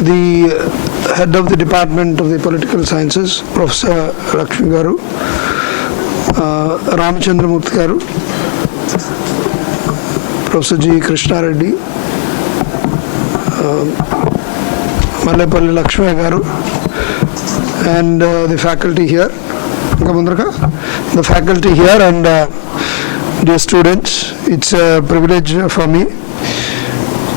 the head of the Department of the Political Sciences, Professor Lakshmi Garu, Ramachandra Murthy Garu, Professor G. Krishna Reddy, Mallepalli Lakshmaiah Garu, and the faculty here, the faculty here and dear students. It's a privilege for me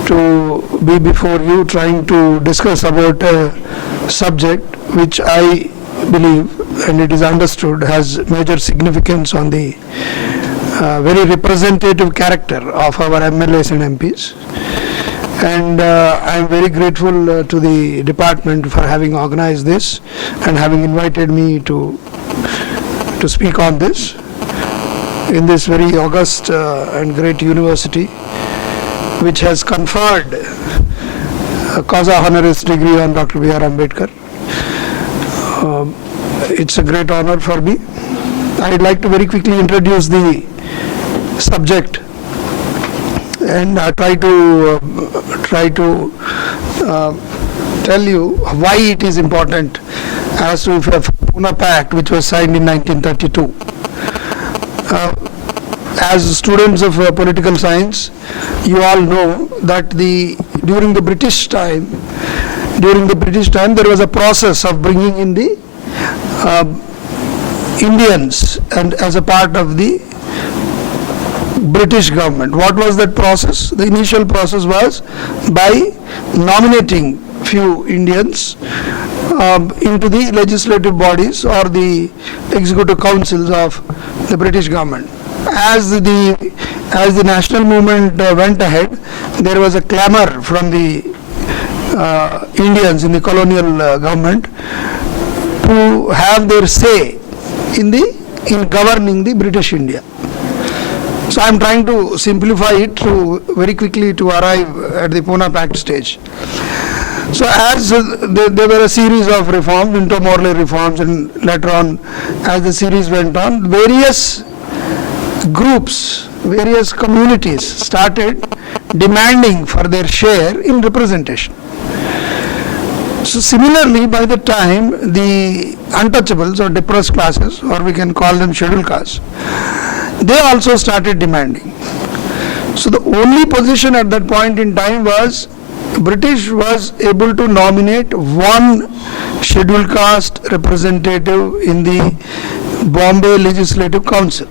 to be before you trying to discuss about a subject which I believe, and it is understood, has major significance on the very representative character of our MLAs and MPs. And I am very grateful to the department for having organized this and having invited me to speak on this in this very august and great university, which has conferred a causa honoris degree on Dr. B.R. Ambedkar. It's a great honor for me. I'd like to very quickly introduce the subject and try to tell you why it is important as to Poona Pact, which was signed in 1932. As students of political science, you all know that during the British time there was a process of bringing in the Indians and as a part of the British government. What was that process? The initial process was by nominating few Indians into the legislative bodies or the executive councils of the British government. As the national movement went ahead, there was a clamor from the Indians in the colonial government to have their say in governing the British India. So I am trying to simplify it very quickly to arrive at the Poona Pact stage. So as there were a series of reforms, intermortal reforms, and later on, as the series went on, various groups, various communities started demanding for their share in representation. So similarly, by the time the untouchables or depressed classes, or we can call them scheduled castes, they also started demanding. So the only position at that point in time was British was able to nominate one scheduled caste representative in the Bombay Legislative Council.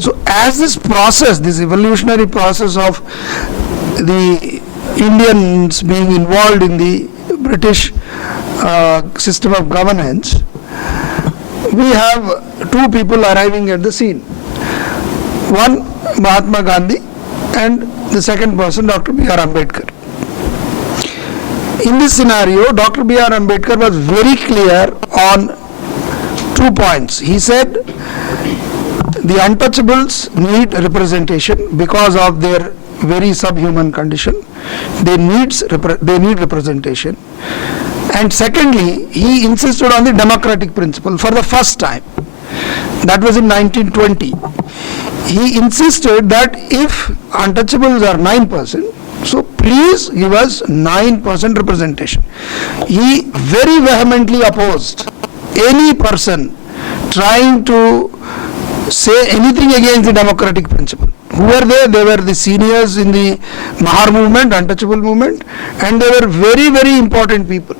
So as this process, this evolutionary process of the Indians being involved in the British system of governance, we have two people arriving at the scene. One, Mahatma Gandhi, and the second person, Dr. B.R. Ambedkar. In this scenario, Dr. B.R. Ambedkar was very clear on 2 points. He said the untouchables need representation because of their very subhuman condition. They need representation. And secondly, he insisted on the democratic principle for the first time. That was in 1920. He insisted that if untouchables are 9%, so please give us 9% representation. He very vehemently opposed any person trying to say anything against the democratic principle. Who were they? They were the seniors in the Mahar movement, untouchable movement, and they were very, very important people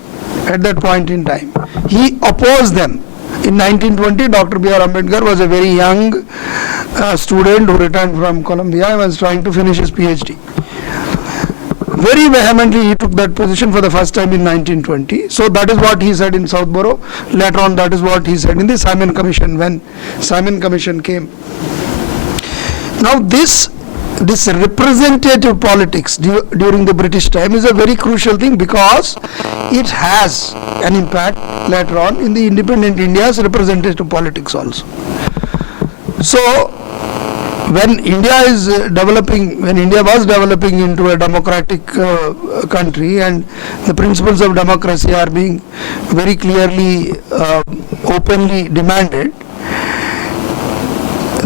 at that point in time. He opposed them. In 1920, Dr. B.R. Ambedkar was a very young student who returned from Columbia and was trying to finish his PhD. Very vehemently he took that position for the first time in 1920. So that is what he said in Southborough. Later on, that is what he said in the Simon Commission when Simon Commission came. Now this representative politics during the British time is a very crucial thing because it has an impact later on in the independent India's representative politics also. So when India was developing into a democratic country and the principles of democracy are being very clearly, openly demanded,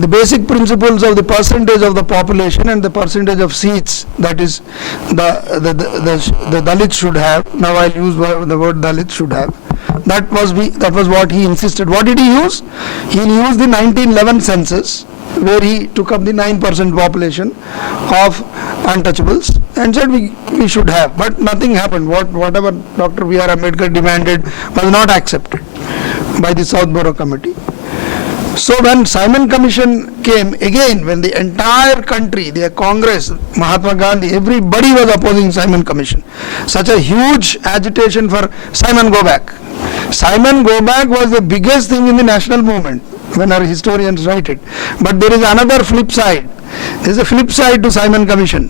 the basic principles of the percentage of the population and the percentage of seats that is the Dalit should have. Now I'll use the word Dalit should have. That was what he insisted. What did he use? He used the 1911 census, where he took up the 9% population of untouchables and said we should have. But nothing happened. Whatever Dr. B.R. Ambedkar demanded was not accepted by the Southborough Committee. So when Simon Commission came, again when the entire country, the Congress, Mahatma Gandhi, everybody was opposing Simon Commission. Such a huge agitation for Simon Go Back. Simon Go Back was the biggest thing in the national movement when our historians write it. But there is another flip side. There is a flip side to Simon Commission.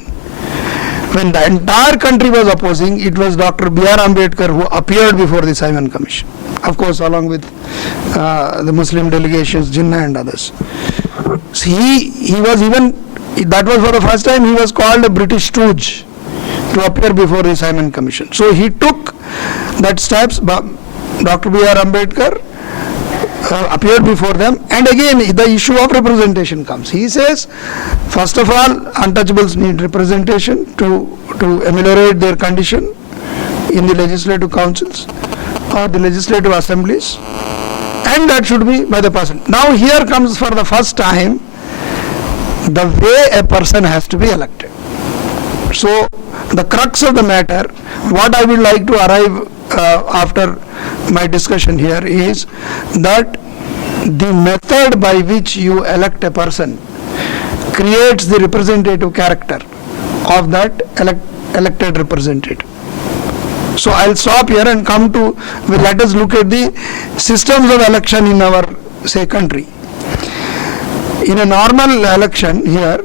When the entire country was opposing, it was Dr. B.R. Ambedkar who appeared before the Simon Commission. Of course, along with the Muslim delegations, Jinnah and others. So he was even, that was for the first time he was called a British stooge to appear before the Simon Commission. So he took that steps. Dr. B.R. Ambedkar appeared before them, and again the issue of representation comes. He says, first of all, untouchables need representation to ameliorate their condition in the legislative councils or the legislative assemblies, and that should be by the person. Now here comes for the first time the way a person has to be elected. So the crux of the matter, what I would like to arrive after my discussion here is that the method by which you elect a person creates the representative character of that elected representative. So I'll stop here and come to, let us look at the systems of election in our, say, country. In a normal election here,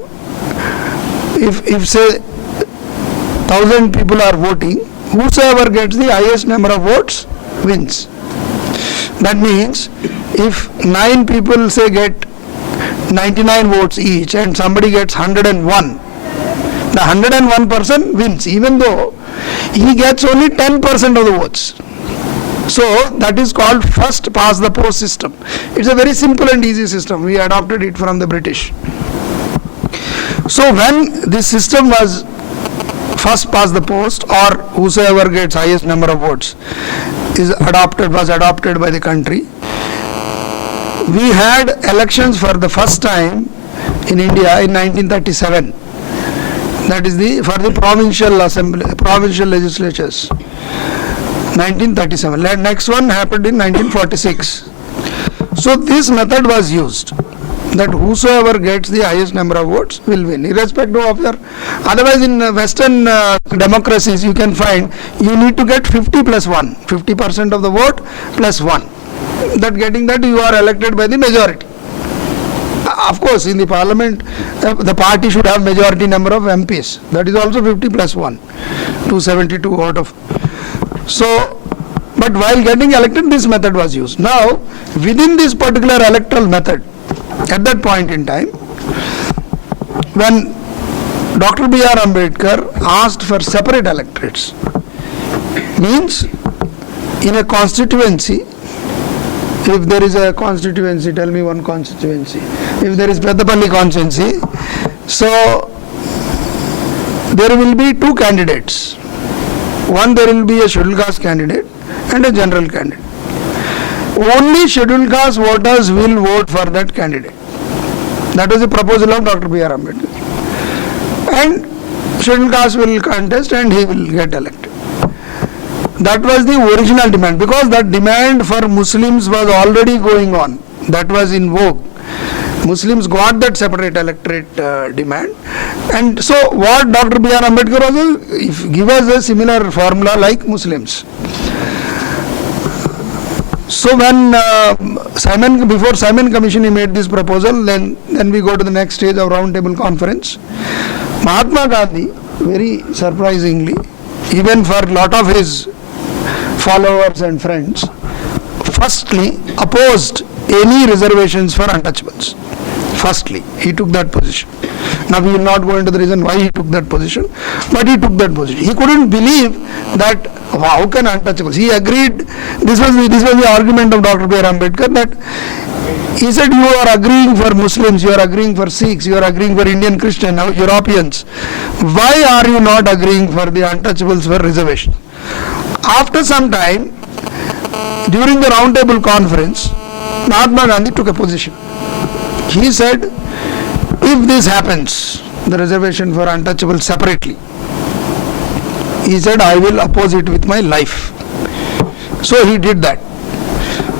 if say 1,000 people are voting, whosoever gets the highest number of votes wins. That means if 9 people say get 99 votes each and somebody gets 101, the 101 person wins, even though he gets only 10% of the votes. So that is called first past the post system. It's a very simple and easy system. We adopted it from the British. So when this system was first past the post, or whosoever gets highest number of votes was adopted by the country, we had elections for the first time in India in 1937. That is for the provincial legislatures. 1937. Next one happened in 1946. So this method was used, that whosoever gets the highest number of votes will win, irrespective of your. Otherwise, in Western democracies, you can find you need to get 50 plus 1, 50% of the vote plus 1. That getting that you are elected by the majority. Of course, in the parliament, the party should have majority number of MPs. That is also 50 plus 1, 272 out of. So, but while getting elected, this method was used. Now, within this particular electoral method, at that point in time, when Dr. B.R. Ambedkar asked for separate electorates, means in a constituency, if there is a constituency, tell me one constituency. If there is Mallepalli constituency, so there will be 2 candidates. One, there will be a scheduled caste candidate and a general candidate. Only scheduled caste voters will vote for that candidate. That was the proposal of Dr. B.R. Ambedkar. And scheduled caste will contest and he will get elected. That was the original demand, because that demand for Muslims was already going on. That was in vogue. Muslims got that separate electorate demand. And so what Dr. B.R. Ambedkar was, give us a similar formula like Muslims. So when before Simon Commission he made this proposal, then we go to the next stage of roundtable conference. Mahatma Gandhi, very surprisingly, even for a lot of his followers and friends, firstly opposed any reservations for untouchables. Firstly, he took that position. Now we will not go into the reason why he took that position, but he took that position. He couldn't believe that how can untouchables. He agreed. This was the argument of Dr. B.R. Ambedkar, that He said, you are agreeing for Muslims, you are agreeing for Sikhs, you are agreeing for Indian Christian, Europeans. Why are you not agreeing for the untouchables for reservation? After some time, during the roundtable conference, Mahatma Gandhi took a position. He said, if this happens, the reservation for untouchables separately, he said, I will oppose it with my life. So he did that.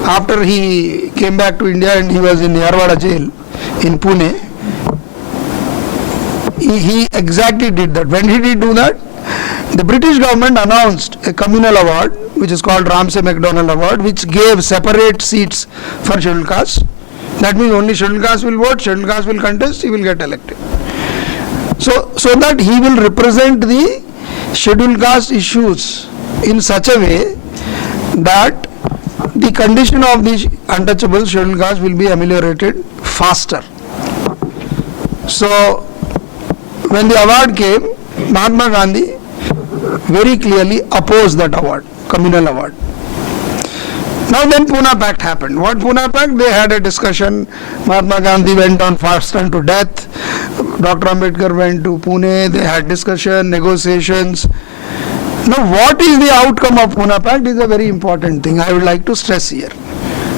After he came back to India and he was in Hyderabad jail in Pune, he exactly did that. When he did do that, the British government announced a communal award, which is called Ramsay MacDonald Award, which gave separate seats for scheduled castes. That means only scheduled castes will vote, scheduled castes will contest, he will get elected. So that he will represent the scheduled caste issues in such a way that the condition of the untouchable scheduled caste will be ameliorated faster. So when the award came, Mahatma Gandhi very clearly opposed that award, communal award. Now then Poona Pact happened. What Poona Pact? They had a discussion. Mahatma Gandhi went on fasting to death. Dr. Ambedkar went to Pune. They had discussion, negotiations. Now what is the outcome of Poona Pact is a very important thing I would like to stress here.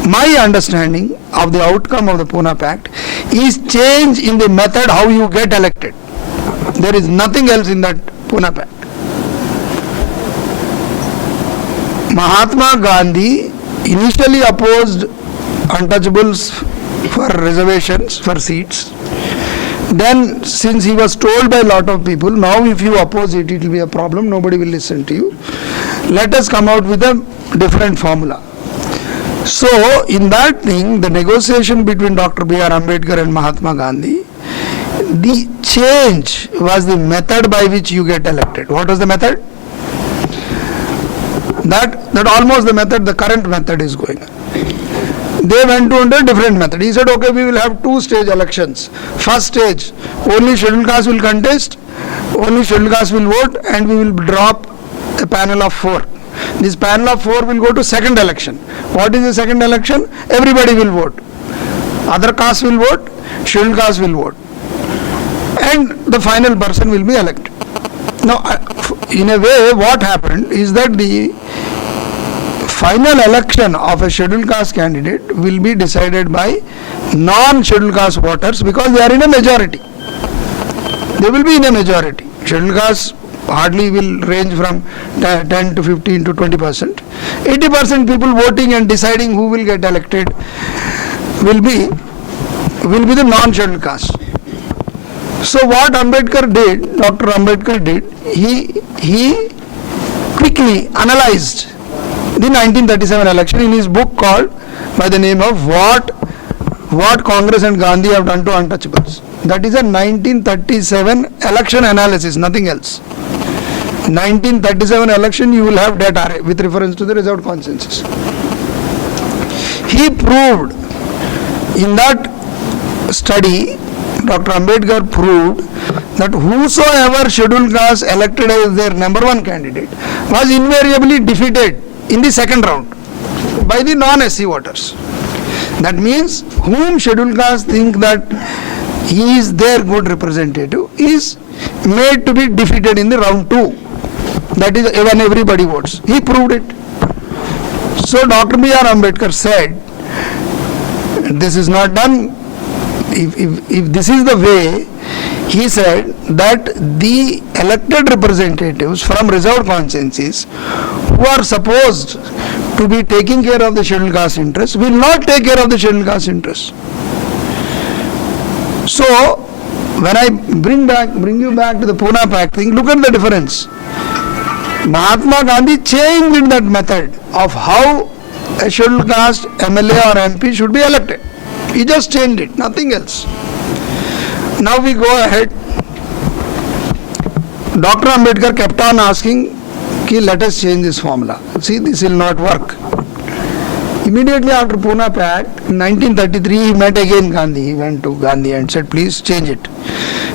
My understanding of the outcome of the Poona Pact is change in the method how you get elected. There is nothing else in that Poona Pact. Mahatma Gandhi initially opposed untouchables for reservations, for seats. Then since he was told by a lot of people, now if you oppose it, it will be a problem, nobody will listen to you. Let us come out with a different formula. So in that thing, the negotiation between Dr. B.R. Ambedkar and Mahatma Gandhi, the change was the method by which you get elected. What was the method? That almost the method, the current method is going on. They went to a different method. He said, okay, we will have 2-stage elections. First stage, only scheduled castes will contest, only scheduled castes will vote, and we will drop a panel of 4. This panel of 4 will go to second election. What is the second election? Everybody will vote. Other castes will vote, scheduled castes will vote. And the final person will be elected. Now, in a way, what happened is that the final election of a scheduled caste candidate will be decided by non-scheduled caste voters because they are in a majority. They will be in a majority. Scheduled caste hardly will range from 10 to 15 to 20%. 80% people voting and deciding who will get elected will be the non-scheduled caste. So what Ambedkar did, Dr. Ambedkar did, he quickly analyzed the 1937 election in his book called by the name of What Congress and Gandhi Have Done to Untouchables. That is a 1937 election analysis, nothing else. 1937 election you will have data with reference to the reserved consensus. He proved in that study, Dr. Ambedkar proved that whosoever scheduled caste elected as their number one candidate was invariably defeated in the second round by the non-SC voters. That means whom scheduled caste think that he is their good representative is made to be defeated in the round 2. That is when everybody votes. He proved it. So Dr. B.R. Ambedkar said, this is not done. If this is the way, he said that the elected representatives from reserved consensus who are supposed to be taking care of the scheduled caste interests will not take care of the scheduled caste interests. So when I bring you back to the Poona Pact thing, look at the difference. Mahatma Gandhi changed that method of how a scheduled caste MLA or MP should be elected. He just changed it, nothing else. Now we go ahead. Dr. Ambedkar kept on asking, let us change this formula. See, this will not work. Immediately after Poona Pact, in 1933, he met again Gandhi. He went to Gandhi and said, please change it.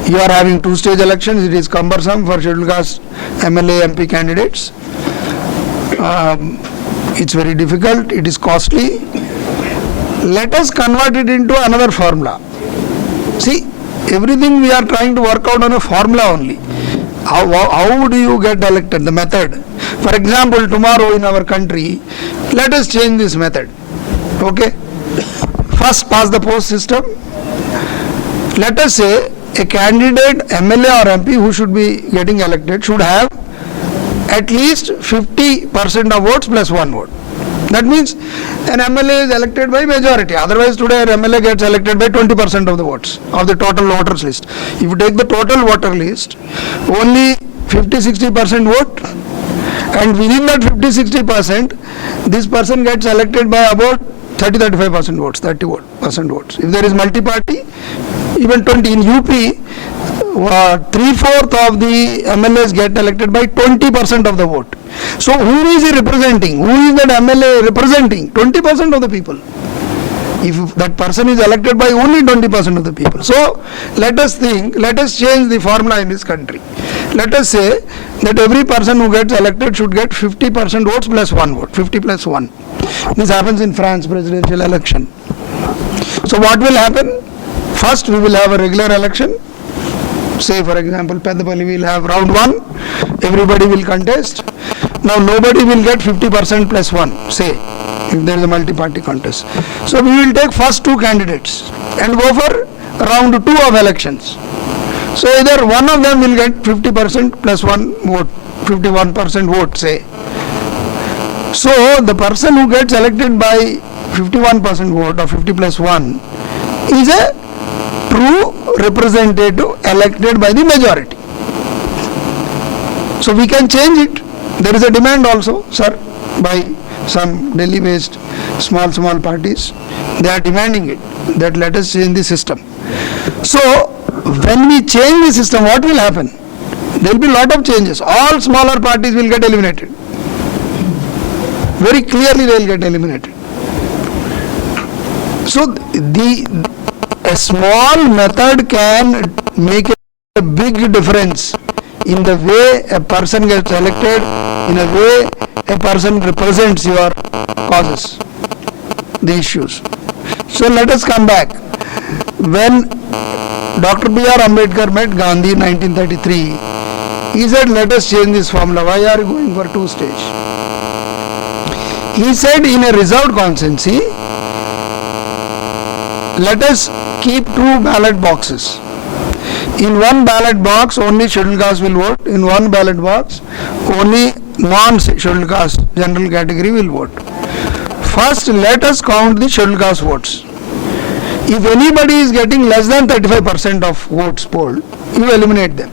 You are having 2-stage elections. It is cumbersome for scheduled caste MLA, MP candidates. It's very difficult. It is costly. Let us convert it into another formula. See, everything we are trying to work out on a formula only. How do you get elected? The method. For example, tomorrow in our country, let us change this method. Okay? First, pass the post system. Let us say a candidate, MLA or MP who should be getting elected should have at least 50% of votes plus one vote. That means an MLA is elected by majority. Otherwise, today an MLA gets elected by 20% of the votes of the total voters list. If you take the total voter list, only 50-60% vote, and within that 50-60%, this person gets elected by about 30-35% votes, 30% votes. If there is multi-party, even 20. In UP, 3/4 of the MLAs get elected by 20% of the vote. So who is he representing? Who is that MLA representing? 20% of the people. If that person is elected by only 20% of the people. So let us think, let us change the formula in this country. Let us say that every person who gets elected should get 50% votes plus one vote, 50 plus 1. This happens in France presidential election. So what will happen? First we will have a regular election. Say for example, Mallepalli will have round 1, everybody will contest. Now nobody will get 50% plus 1, say, if there is a multi-party contest. So we will take first 2 candidates and go for round 2 of elections. So either one of them will get 50% plus 1 vote, 51% vote, say. So the person who gets elected by 51% vote or 50 plus 1 is a true representative elected by the majority. So we can change it. There is a demand also, sir, by some Delhi-based small parties. They are demanding it, that let us change the system. So when we change the system, what will happen? There will be a lot of changes. All smaller parties will get eliminated. Very clearly they will get eliminated. So a small method can make a big difference in the way a person gets elected, in a way a person represents your causes, the issues. So let us come back. When Dr. B.R. Ambedkar met Gandhi in 1933, he said, let us change this formula. Why are you going for 2 stage? He said, in a reserved constituency, let us keep 2 ballot boxes. In one ballot box, only scheduled caste will vote. In one ballot box, only non-scheduled caste general category will vote. First, let us count the scheduled caste votes. If anybody is getting less than 35% of votes polled, you eliminate them.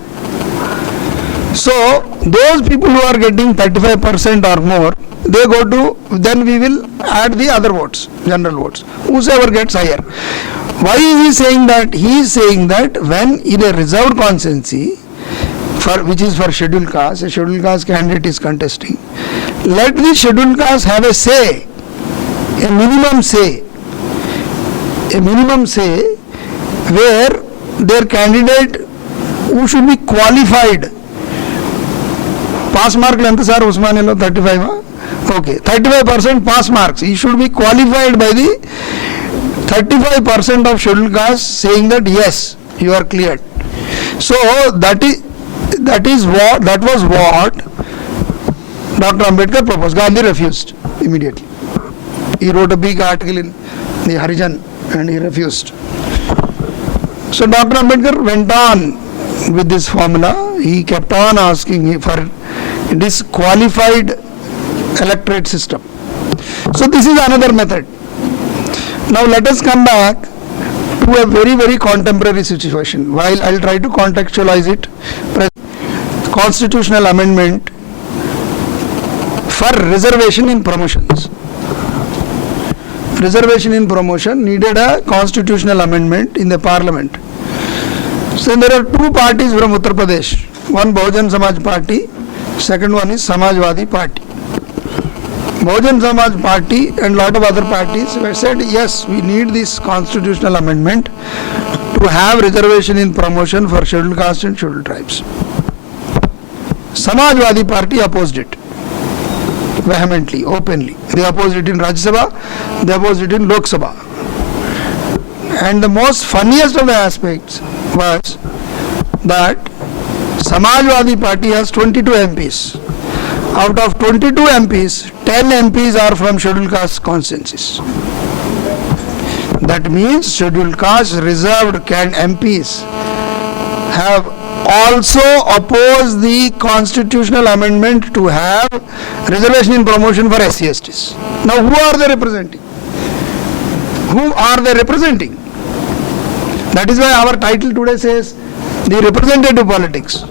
So, those people who are getting 35% or more, they go to, then we will add the other votes, general votes, whosoever gets higher. Why is he saying that? He is saying that when in a reserved constituency, which is for scheduled caste, a scheduled caste candidate is contesting, let the scheduled caste have a say, a minimum say, where their candidate who should be qualified. Pass mark length, sir, Usmaniyalo 35. Okay, 35% pass marks. He should be qualified by the 35% of scheduled caste saying that yes, you are cleared. So that was what Dr. Ambedkar proposed. Gandhi refused immediately. He wrote a big article in the Harijan and he refused. So Dr. Ambedkar went on with this formula. He kept on asking for this qualified electorate system. So this is another method. Now let us come back to a very contemporary situation. While I will try to contextualize it, constitutional amendment for reservation in promotions. Reservation in promotion needed a constitutional amendment in the parliament. So there are 2 parties from Uttar Pradesh. One Bahujan Samaj Party, second one is Samajwadi Party. Bahujan Samaj Party and lot of other parties were said, yes, we need this constitutional amendment to have reservation in promotion for scheduled caste and scheduled tribes. Samajwadi Party opposed it vehemently, openly. They opposed it in Rajya Sabha, they opposed it in Lok Sabha. And the most funniest of the aspects was that Samajwadi Party has 22 MPs. Out of 22 MPs, 10 MPs are from scheduled caste constituencies. That means scheduled caste reserved MPs have also opposed the constitutional amendment to have reservation in promotion for SC/STs. Now who are they representing? Who are they representing? That is why our title today says the representative politics.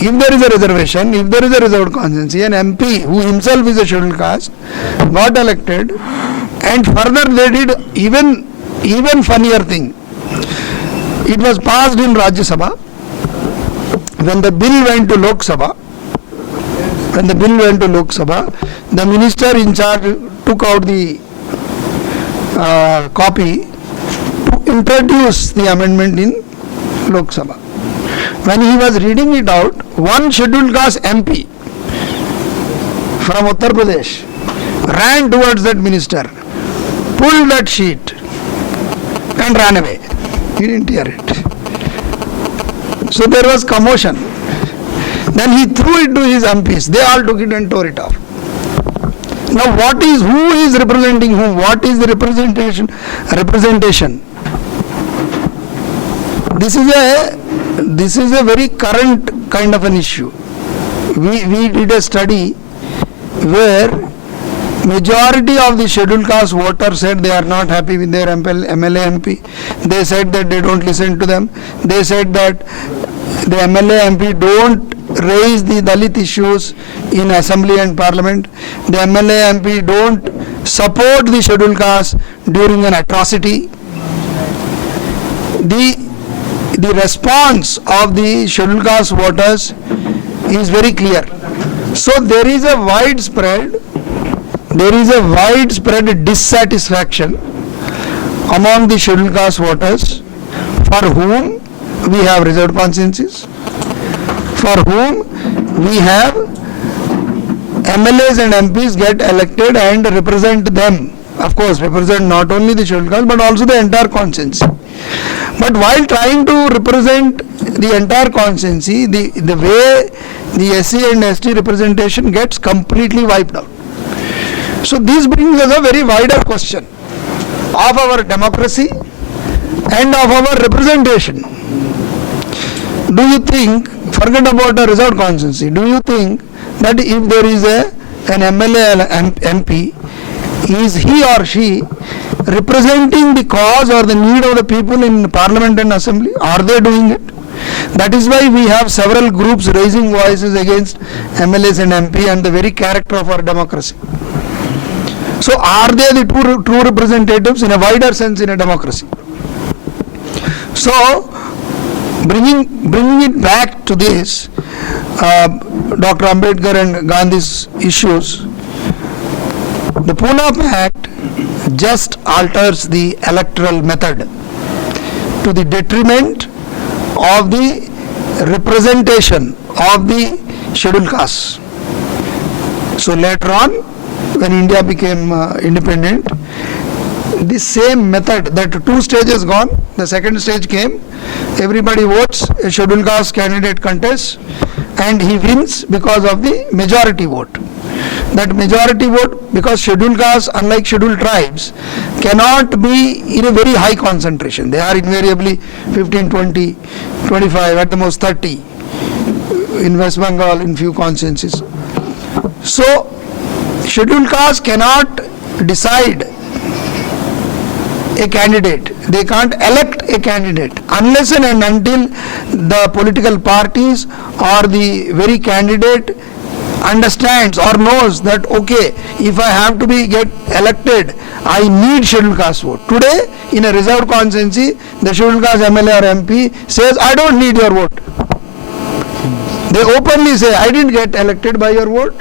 If there is a reservation, if there is a reserved constituency, an MP who himself is a scheduled caste got elected, and further they did even funnier thing. It was passed in Rajya Sabha. When the bill went to Lok Sabha, the minister in charge took out the copy to introduce the amendment in Lok Sabha. When he was reading it out, one scheduled caste MP from Uttar Pradesh ran towards that minister, pulled that sheet and ran away. He didn't hear it. So there was commotion. Then he threw it to his MPs. They all took it and tore it off. Now who is representing whom? What is the representation? This is a very current kind of an issue. We did a study where majority of the scheduled caste voters said they are not happy with their MLA MP. They said that they don't listen to them. They said that the MLA MP don't raise the Dalit issues in assembly and parliament. The MLA MP don't support the scheduled caste during an atrocity. The response of the scheduled caste voters is very clear. So there is a widespread dissatisfaction among the scheduled caste voters for whom we have reserved constituencies, for whom we have MLAs and MPs get elected and represent them. Of course, represent not only the scheduled caste but also the entire constituency. But while trying to represent the entire constituency, the way the SC and ST representation gets completely wiped out. So this brings us a very wider question of our democracy and of our representation. Do you think, forget about a reserved constituency, do you think that if there is an MLA MP, is he or she representing the cause or the need of the people in parliament and assembly? Are they doing it? That is why we have several groups raising voices against MLAs and MP and the very character of our democracy. So are they the true representatives in a wider sense in a democracy? So bringing it back to this, Dr. Ambedkar and Gandhi's issues, the Poona Pact just alters the electoral method to the detriment of the representation of the scheduled castes. So later on, when India became independent, the same method, that two stages gone, the second stage came, everybody votes, a scheduled caste candidate contests, and he wins because of the majority vote. That majority vote, because scheduled castes, unlike scheduled tribes, cannot be in a very high concentration. They are invariably 15, 20, 25, at the most 30 in West Bengal in few constituencies. So scheduled caste cannot decide a candidate. They can't elect a candidate unless and until the political parties or the very candidate understands or knows that, okay, if I have to get elected, I need scheduled caste vote. Today, in a reserved constituency, the scheduled caste MLA or MP says, I don't need your vote. They openly say, I didn't get elected by your vote.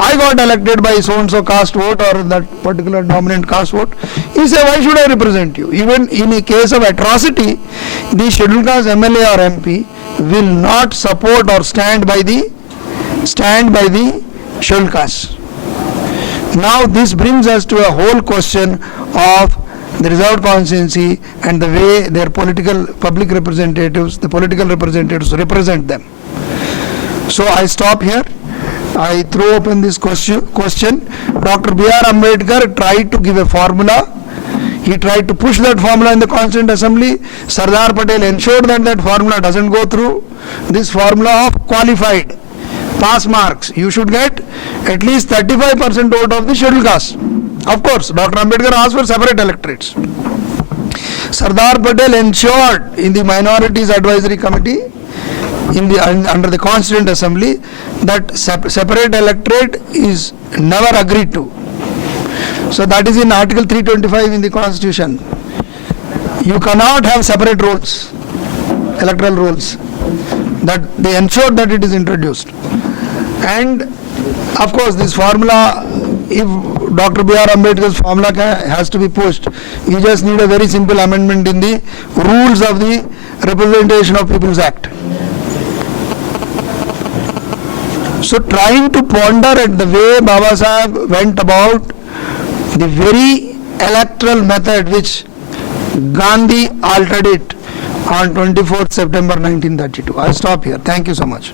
I got elected by so-and-so caste vote or that particular dominant caste vote. He said, why should I represent you? Even in a case of atrocity, the scheduled caste MLA or MP will not support or stand by the scheduled caste. Now this brings us to a whole question of the reserved constituency and the way their public representatives, the political representatives represent them. So I stop here. I throw open this question. Dr. B.R. Ambedkar tried to give a formula. He tried to push that formula in the Constituent Assembly. Sardar Patel ensured that that formula doesn't go through. This formula of qualified pass marks. You should get at least 35% vote of the scheduled caste. Of course, Dr. Ambedkar asked for separate electorates. Sardar Patel ensured in the Minorities Advisory Committee under the Constituent Assembly that separate electorate is never agreed to. So that is in Article 325 in the Constitution. You cannot have separate rolls, electoral rolls. That they ensured that it is introduced. And of course this formula, if Dr. B.R. Ambedkar's formula has to be pushed, you just need a very simple amendment in the rules of the Representation of People's Act. So trying to ponder at the way Baba Saheb went about the very electoral method which Gandhi altered it on 24th September 1932. I'll stop here. Thank you so much.